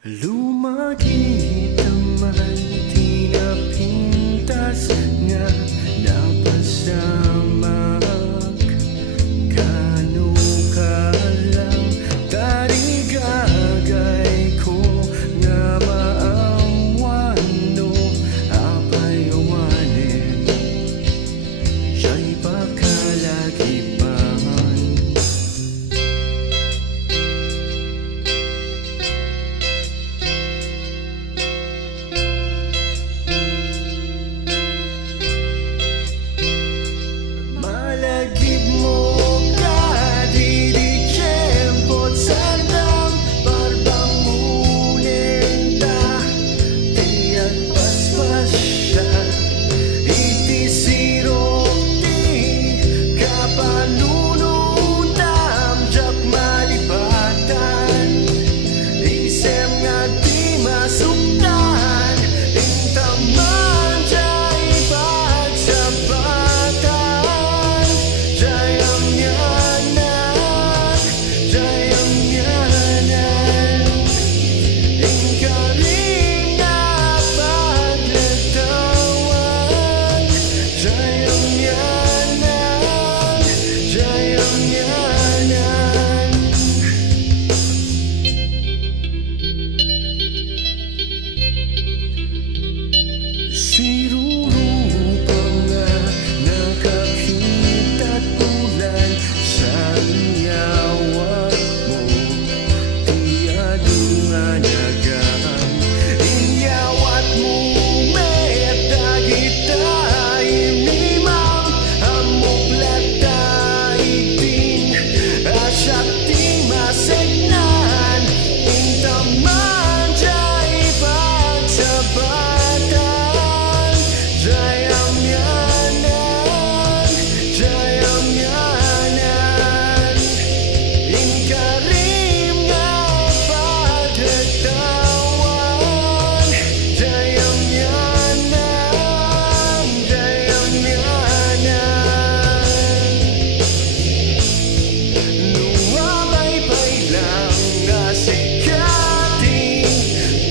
Lumaki naman, di napintas nga napasamak. Kano ka lang tarigagay ko nga maamwano apayawanin siya'y pakalagipan. Malagib mo ka, di tiyempot sandang barbang munenta. Tiyak paspas siya, iti sirok ti kapanunutam jak malipatan. Isem nga di masuktan, intaman jay pagsabatan. Jayam yanan, jayam yanan, ingkaring na paglatawan. Jayam yanan, jayam yanan. Sirurupang nga nakakita't ulan sa iyawan mo. Tiyadungan agam inyawat mo met dagita inimam amuklat daitin asyakti masegnan intaman jay pagsabatan. Jayam yanan, jayam yanan, inkarim nga paglatawan. Jayam yanan, jayam yanan. Luwabay lang nga sikating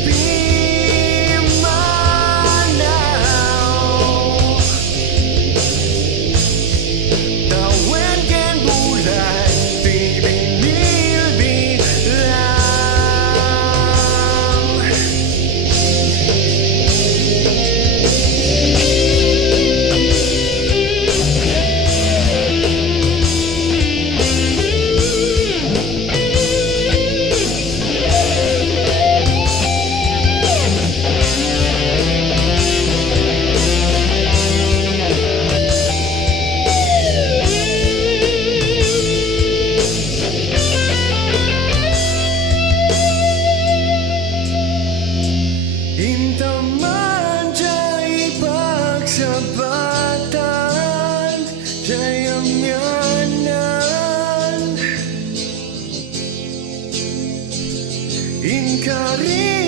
pimanaw. Tawen ken bulan binilbi lang. Intaman jay pagsabatan. Jayam yanan, inkari